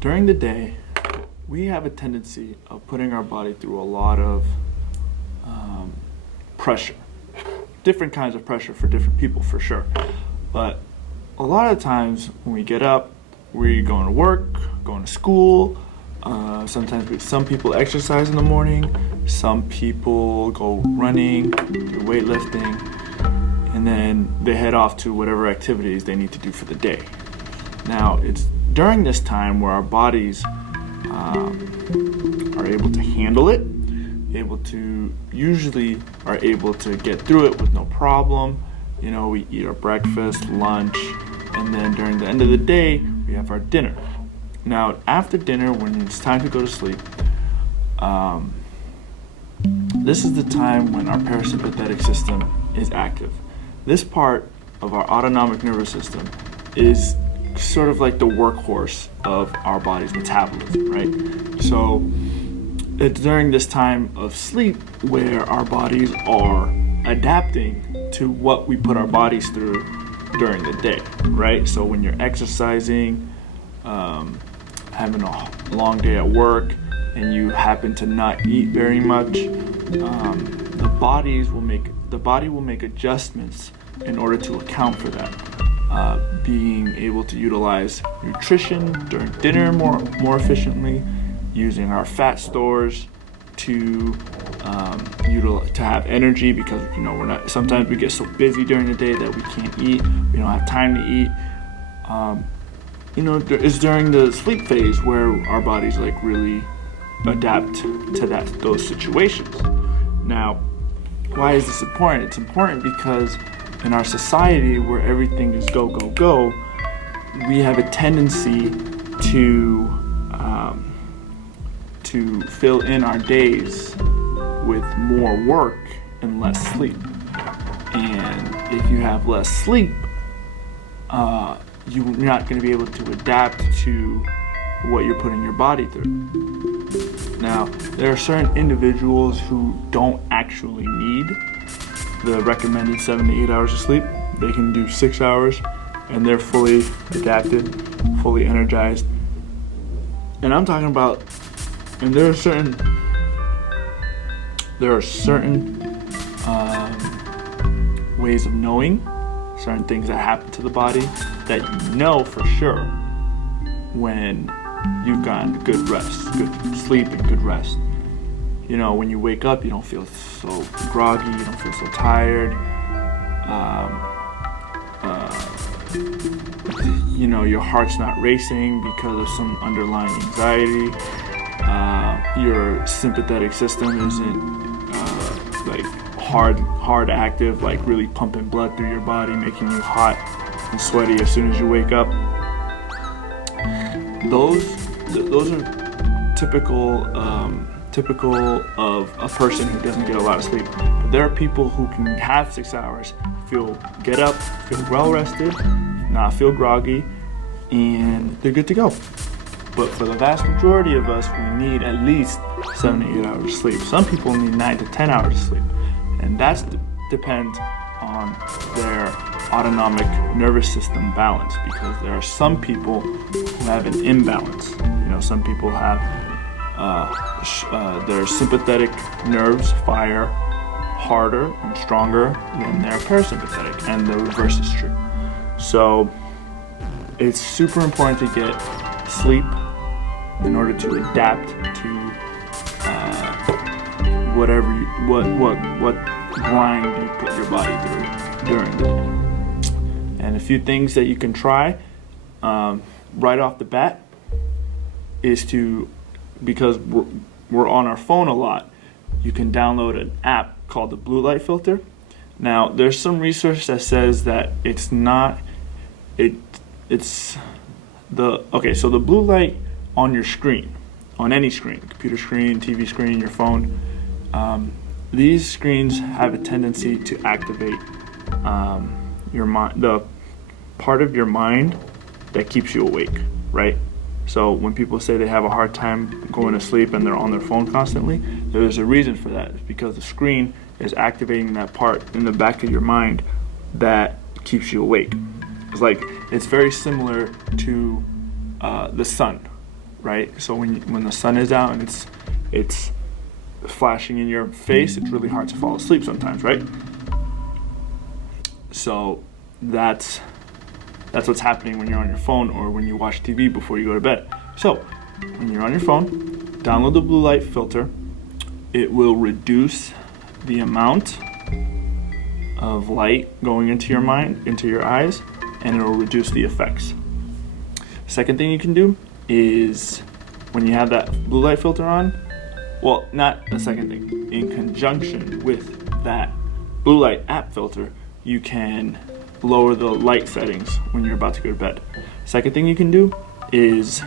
During the day, we have a tendency of putting our body through a lot of pressure. Different kinds of pressure for different people, for sure. But a lot of times when we get up, we're going to work, going to school. Some people exercise in the morning. Some people go running, do weightlifting, and then they head off to whatever activities they need to do for the day. Now, it's during this time where our bodies are able to handle it, usually are able to get through it with no problem. You know, we eat our breakfast, lunch, and then during the end of the day, we have our dinner. Now, after dinner, when it's time to go to sleep, this is the time when our parasympathetic system is active. This part of our autonomic nervous system is sort of like the workhorse of our body's metabolism, right? So it's during this time of sleep where our bodies are adapting to what we put our bodies through during the day, right? So when you're exercising, having a long day at work, and you happen to not eat very much, the body will make adjustments in order to account for that. Being able to utilize nutrition during dinner more efficiently, using our fat stores to have energy, because sometimes we get so busy during the day that we can't eat, we don't have time to eat. It's during the sleep phase where our bodies really adapt to those situations. Now, why is this important? It's important because in our society where everything is go, go, go, we have a tendency to fill in our days with more work and less sleep. And if you have less sleep, you're not going to be able to adapt to what you're putting your body through. Now, there are certain individuals who don't actually need the recommended 7 to 8 hours of sleep. They can do 6 hours and they're fully adapted, fully energized. And I'm talking about, and there are certain ways of knowing certain things that happen to the body that you know for sure when you've gotten good rest, good sleep and good rest. When you wake up, you don't feel so groggy, you don't feel so tired. Your heart's not racing because of some underlying anxiety. Your sympathetic system isn't hard active, really pumping blood through your body, making you hot and sweaty as soon as you wake up. Those are typical of a person who doesn't get a lot of sleep. But there are people who can have 6 hours, get up, feel well rested, not feel groggy, and they're good to go. But for the vast majority of us, we need at least 7 to 8 hours of sleep. Some people need 9 to 10 hours of sleep, and that depends on their autonomic nervous system balance, because there are some people who have an imbalance. Some people have their sympathetic nerves fire harder and stronger than their parasympathetic, and the reverse is true. So it's super important to get sleep in order to adapt to what grind you put your body through during the day. And a few things that you can try right off the bat is because we're on our phone a lot, you can download an app called the blue light filter. Now, there's some research that says that so the blue light on your screen, on any screen, computer screen, TV screen, your phone, these screens have a tendency to activate your mind, the part of your mind that keeps you awake, right? So when people say they have a hard time going to sleep and they're on their phone constantly, there's a reason for that. It's because the screen is activating that part in the back of your mind that keeps you awake. It's very similar to the sun. right? So when the sun is out and it's flashing in your face, it's really hard to fall asleep sometimes, right? So that's what's happening when you're on your phone or when you watch TV before you go to bed. So when you're on your phone, download the blue light filter. It will reduce the amount of light going into your mind, into your eyes, and it will reduce the effects. Second thing you can do is when you have that blue light filter on, well, not the second thing, in conjunction with that blue light app filter, you can lower the light settings when you're about to go to bed. Second thing you can do is,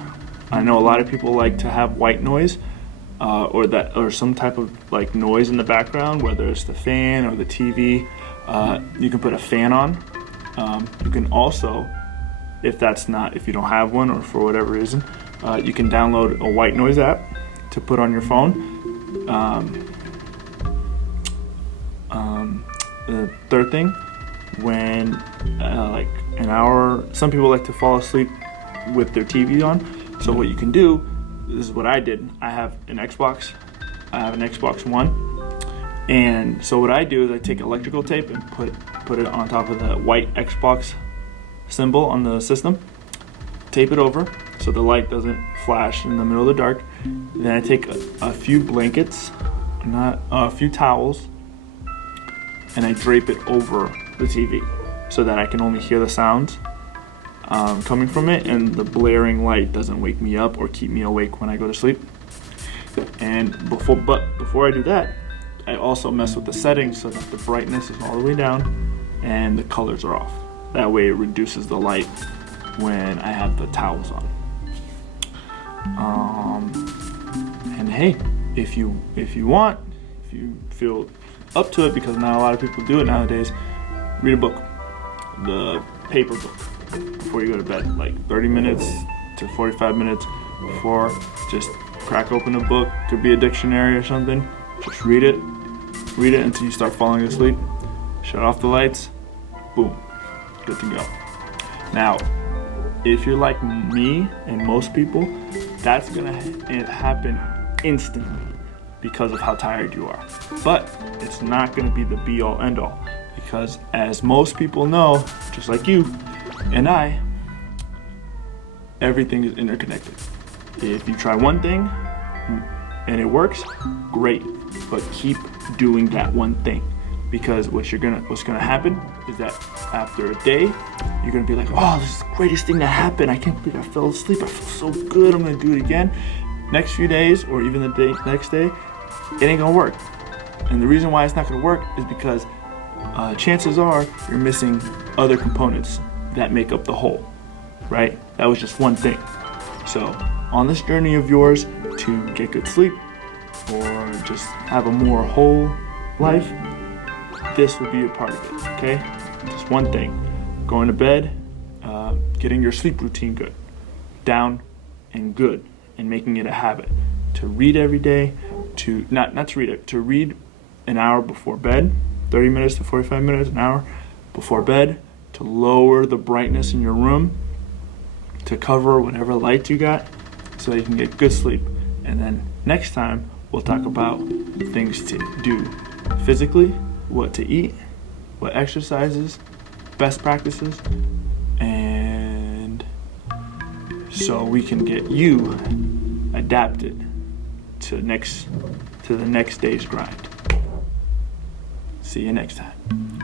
I know a lot of people like to have white noise or some type of like noise in the background, whether it's the fan or the TV. You can put a fan on. You can also, if you don't have one or for whatever reason, you can download a white noise app to put on your phone. The third thing, when like an hour, some people like to fall asleep with their TV on. So what you can do, this is what I did. I have an Xbox One, and so what I do is I take electrical tape and put it on top of the white Xbox symbol on the system, tape it over so the light doesn't flash in the middle of the dark. Then I take a few blankets, a few towels, and I drape it over the TV so that I can only hear the sounds coming from it, and the blaring light doesn't wake me up or keep me awake when I go to sleep. And before I do that, I also mess with the settings so that the brightness is all the way down and the colors are off. That way it reduces the light when I have the towels on. And hey, if you want, if you feel up to it, because not a lot of people do it nowadays, read a book, the paper book, before you go to bed, like 30 minutes to 45 minutes before. Just crack open a book, could be a dictionary or something, just read it until you start falling asleep, shut off the lights, boom, good to go. Now, if you're like me and most people, that's gonna happen instantly because of how tired you are. But it's not gonna be the be all end all, because as most people know, just like you and I, everything is interconnected. If you try one thing and it works, great, but keep doing that one thing, because what's gonna happen is that after a day, you're gonna be like, oh, this is the greatest thing that happened. I can't believe I fell asleep. I feel so good. I'm gonna do it again. Next few days, or even the next day, it ain't gonna work. And the reason why it's not gonna work is because chances are you're missing other components that make up the whole, right? That was just one thing. So on this journey of yours to get good sleep or just have a more whole life, this will be a part of it, okay? Just one thing. Going to bed, getting your sleep routine good, down and good, and making it a habit. To read every day, to read an hour before bed, 30 minutes to 45 minutes, an hour before bed, to lower the brightness in your room, to cover whatever lights you got so you can get good sleep. And then next time, we'll talk about things to do physically, what to eat, what exercises, best practices, and so we can get you adapted to the next day's grind. See you next time.